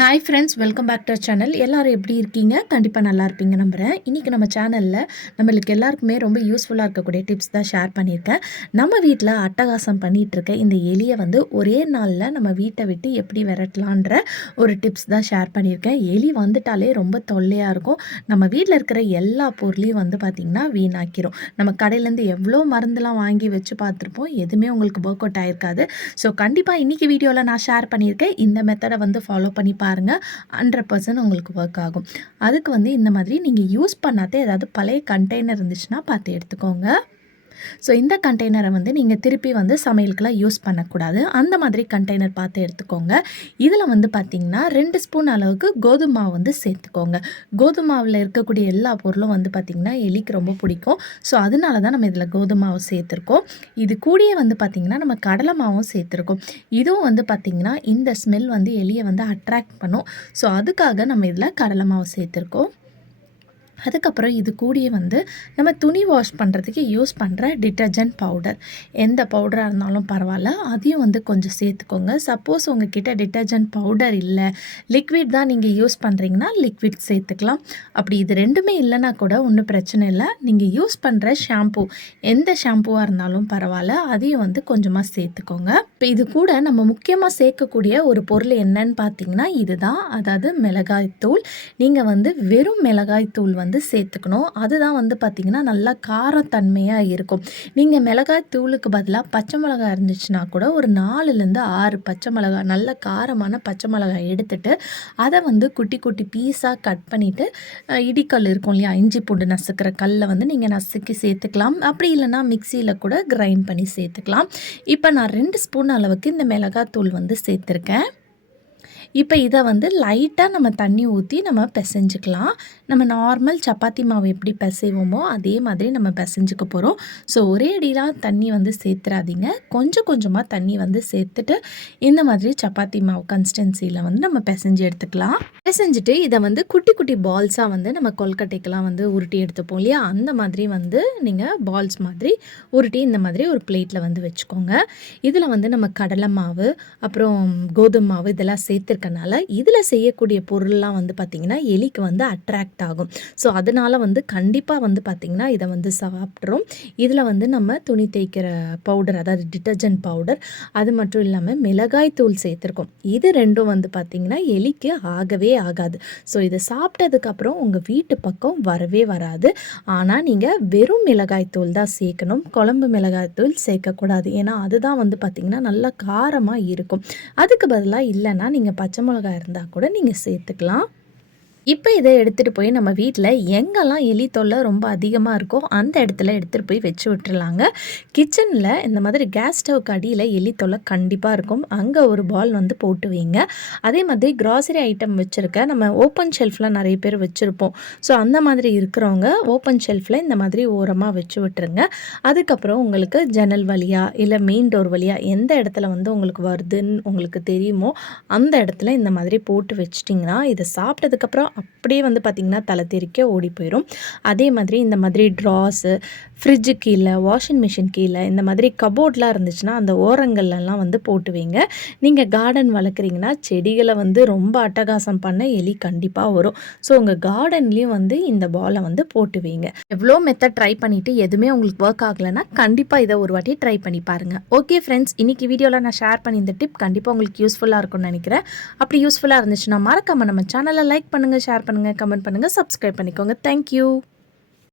Hi friends welcome back to channel எல்லோரும் எப்படி இருக்கீங்க? கண்டிப்பாக நல்லா இருப்பீங்க நம்புகிறேன் இன்றைக்கி நம்ம சேனலில் நம்மளுக்கு எல்லாருக்குமே ரொம்ப யூஸ்ஃபுல்லாக இருக்கக்கூடிய டிப்ஸ் தான் ஷேர் பண்ணியிருக்கேன். நம்ம வீட்டில் அட்டகாசம் பண்ணிகிட்ருக்க இந்த எலியை வந்து ஒரே நாளில் நம்ம வீட்டை விட்டு எப்படி விரட்டலான்ற ஒரு டிப்ஸ் தான் ஷேர் பண்ணியிருக்கேன். எலி வந்துட்டாலே ரொம்ப தொல்லையாக இருக்கும். நம்ம வீட்டில் இருக்கிற எல்லா பொருளையும் வந்து பார்த்திங்கன்னா வீணாக்கிரும். நம்ம கடையிலேருந்து எவ்வளோ மருந்துலாம் வாங்கி வச்சு பார்த்துருப்போம் எதுவுமே உங்களுக்கு ஒர்க் அவுட் ஆகிருக்காது ஸோ கண்டிப்பாக இன்றைக்கி வீடியோவில் நான் ஷேர் பண்ணியிருக்கேன். இந்த மெத்தடை வந்து ஃபாலோ பண்ணி பாருங்கள் ஹண்ட்ரட் பர்சன்ட் உங்களுக்கு ஒர்க் ஆகும். அதுக்கு வந்து இந்த மாதிரி நீங்கள் யூஸ் பண்ணாதே ஏதாவது பழைய கண்டெய்னர் இருந்துச்சுன்னா பார்த்து எடுத்துக்கோங்க. ஸோ இந்த கண்டெய்னரை வந்து நீங்கள் திருப்பி வந்து சமையலுக்கெல்லாம் யூஸ் பண்ணக்கூடாது. அந்த மாதிரி கண்டெய்னர் பார்த்து எடுத்துக்கோங்க. இதில் வந்து பார்த்திங்கன்னா ரெண்டு ஸ்பூன் அளவுக்கு கோதுமை மாவு வந்து சேர்த்துக்கோங்க. கோதுமை மாவில் இருக்கக்கூடிய எல்லா பொருளும் வந்து பார்த்திங்கன்னா எலிக்கு ரொம்ப பிடிக்கும். ஸோ அதனால தான் நம்ம இதில் கோதுமை மாவு சேர்த்துருக்கோம். இது கூடிய வந்து பார்த்திங்கன்னா நம்ம கடலை மாவும் சேர்த்துருக்கோம். இதுவும் வந்து பார்த்திங்கன்னா இந்த ஸ்மெல் வந்து எலியை வந்து அட்ராக்ட் பண்ணும். ஸோ அதுக்காக நம்ம இதில் கடலை மாவு சேர்த்துருக்கோம். அதுக்கப்புறம் இது கூடிய வந்து நம்ம துணி வாஷ் பண்ணுறதுக்கு யூஸ் பண்ணுற டிட்டர்ஜென்ட் பவுடர் எந்த பவுடராக இருந்தாலும் பரவாயில்ல. அதையும் வந்து கொஞ்சம் சேர்த்துக்கோங்க. சப்போஸ் உங்ககிட்ட டிட்டர்ஜென்ட் பவுடர் இல்லை. லிக்விட் தான் நீங்கள் யூஸ் பண்ணுறீங்கன்னா லிக்விட் சேர்த்துக்கலாம். அப்படி இது ரெண்டுமே இல்லைனா கூட ஒன்றும் பிரச்சனை இல்லை. நீங்கள் யூஸ் பண்ணுற ஷாம்பு எந்த ஷாம்புவாக இருந்தாலும் பரவாயில்ல. அதையும் வந்து கொஞ்சமாக சேர்த்துக்கோங்க. இப்போ இது கூட நம்ம முக்கியமாக சேர்க்கக்கூடிய ஒரு பொருள் என்னன்னு பார்த்தீங்கன்னா இதுதான். அதாவது மிளகாய் தூள் நீங்கள் வந்து வெறும் மிளகாய் தூள் வந்து வந்து சேர்த்துக்கணும். அதுதான் வந்து பார்த்திங்கன்னா நல்லா காரத்தன்மையாக இருக்கும். நீங்கள் மிளகாய் தூளுக்கு பதிலாக பச்சை மிளகாய் இருந்துச்சுன்னா கூட ஒரு நாலுலேருந்து ஆறு பச்சை மிளகாய் நல்ல காரமான பச்சை மிளகாய் எடுத்துட்டு அதை வந்து குட்டி குட்டி பீஸாக கட் பண்ணிவிட்டு இடிக்கல் இருக்கும் இல்லையா? இஞ்சி பூண்டு நசுக்கிற கல்லை வந்து நீங்கள் நசுக்கி சேர்த்துக்கலாம். அப்படி இல்லைனா மிக்சியில் கூட கிரைண்ட் பண்ணி சேர்த்துக்கலாம். இப்போ நான் ரெண்டு ஸ்பூன் அளவுக்கு இந்த மிளகாய் தூள் வந்து சேர்த்துருக்கேன். இப்போ இதை வந்து லைட்டாக நம்ம தண்ணி ஊற்றி நம்ம பிசைஞ்சிக்கலாம். நம்ம நார்மல் சப்பாத்தி மாவு எப்படி பிசைவோமோ அதே மாதிரி நம்ம பிசைஞ்சிக்க போகிறோம் ஸோ ஒரே அடியெலாம் தண்ணி வந்து சேர்த்துறாதீங்க. கொஞ்சம் கொஞ்சமாக தண்ணி வந்து சேர்த்துட்டு இந்த மாதிரி சப்பாத்தி மாவு கன்சிஸ்டன்சியில் வந்து நம்ம பிசைஞ்சு எடுத்துக்கலாம். பிசைஞ்சிட்டு இதை வந்து குட்டி குட்டி பால்ஸாக வந்து நம்ம கொல்கட்டைக்கெலாம் வந்து உருட்டி எடுத்துப்போம் இல்லையா? அந்த மாதிரி வந்து நீங்கள் பால்ஸ் மாதிரி உருட்டி இந்த மாதிரி ஒரு பிளேட்டில் வந்து வச்சுக்கோங்க. இதில் வந்து நம்ம கடலை மாவு அப்புறம் கோதுமை மாவு இதெல்லாம் சேர்த்து இருக்கனால இதில் செய்யக்கூடிய பொருள்லாம் வந்து பார்த்திங்கன்னா எலிக்கு வந்து அட்ராக்ட் ஆகும். ஸோ அதனால் வந்து கண்டிப்பாக வந்து பார்த்திங்கன்னா இதை வந்து சாப்பிட்றோம். இதில் வந்து நம்ம துணி தேய்க்கிற பவுடர் அதாவது டிட்டர்ஜென்ட் பவுடர் அது மட்டும் இல்லாமல் மிளகாய் தூள் சேர்த்துருக்கோம். இது ரெண்டும் வந்து பார்த்திங்கன்னா எலிக்கு ஆகவே ஆகாது. ஸோ இதை சாப்பிட்டதுக்கப்புறம் உங்கள் வீட்டு பக்கம் வரவே வராது. ஆனால் நீங்கள் வெறும் மிளகாய் தூள் தான் சேர்க்கணும். குழம்பு மிளகாய் தூள் சேர்க்கக்கூடாது. ஏன்னா அதுதான் வந்து பார்த்திங்கன்னா நல்லா காரமாக இருக்கும். அதுக்கு பதிலாக இல்லைன்னா நீங்கள் பச்சை மிளகா இருந்தால் கூட நீங்கள் சேர்த்துக்கலாம். இப்போ இதை எடுத்துகிட்டு போய் நம்ம வீட்டில் எங்கெல்லாம் எலி தொல்லை ரொம்ப அதிகமாக இருக்கோ அந்த இடத்துல எடுத்துகிட்டு போய் வச்சு விட்டுருலாங்க கிச்சனில் இந்த மாதிரி கேஸ் ஸ்டவ்க்கு அடியில் எலி தொல்லை கண்டிப்பாக இருக்கும். அங்கே ஒரு பால் வந்து போட்டு வைங்க. அதே மாதிரி கிராசரி ஐட்டம் வச்சுருக்க நம்ம ஓப்பன் ஷெல்ஃபில் நிறைய பேர் வச்சுருப்போம். ஸோ அந்த மாதிரி இருக்கிறவங்க ஓப்பன் ஷெல்ஃபில் இந்த மாதிரி ஓரமாக வச்சு விட்டுருங்க. அதுக்கப்புறம் உங்களுக்கு ஜன்னல் வழியாக இல்லை மெயின் டோர் வழியாக எந்த இடத்துல வந்து உங்களுக்கு வருதுன்னு உங்களுக்கு தெரியுமோ அந்த இடத்துல இந்த மாதிரி போட்டு வச்சிட்டிங்கன்னா இதை சாப்பிட்டதுக்கப்புறம் அப்படியே வந்து பார்த்திங்கன்னா தலை தெறிக்க ஓடி போயிடும் அதே மாதிரி இந்த மாதிரி ட்ராஸு ஃப்ரிட்ஜு கீழே வாஷிங் மிஷின் கீழே இந்த மாதிரி கபோர்ட்லாம் இருந்துச்சுன்னா அந்த ஓரங்கள்லாம் வந்து போட்டு வைங்க நீங்கள் கார்டன் வளர்க்குறீங்கன்னா செடிகளை வந்து ரொம்ப அட்டகாசம் பண்ண எலி கண்டிப்பாக வரும். ஸோ உங்கள் கார்டன்லேயும் வந்து இந்த பாலை வந்து போட்டு வைங்க எவ்வளோ மெத்தட் ட்ரை பண்ணிவிட்டு எதுவுமே உங்களுக்கு ஒர்க் ஆகலைன்னா கண்டிப்பாக இதை ஒரு வாட்டி ட்ரை பண்ணி பாருங்கள் ஓகே ஃப்ரெண்ட்ஸ் இன்றைக்கி வீடியோவில் நான் ஷேர் பண்ணி இந்த டிப் கண்டிப்பாக உங்களுக்கு யூஸ்ஃபுல்லாக இருக்கும்னு நினைக்கிறேன். அப்படி யூஸ்ஃபுல்லாக இருந்துச்சுன்னா மறக்காமல் நம்ம சேனலை லைக் பண்ணுங்கள் ஷேர் பண்ணுங்கள் கமெண்ட் பண்ணுங்கள் சப்ஸ்கிரைப் பண்ணிக்கோங்க. தேங்க்யூ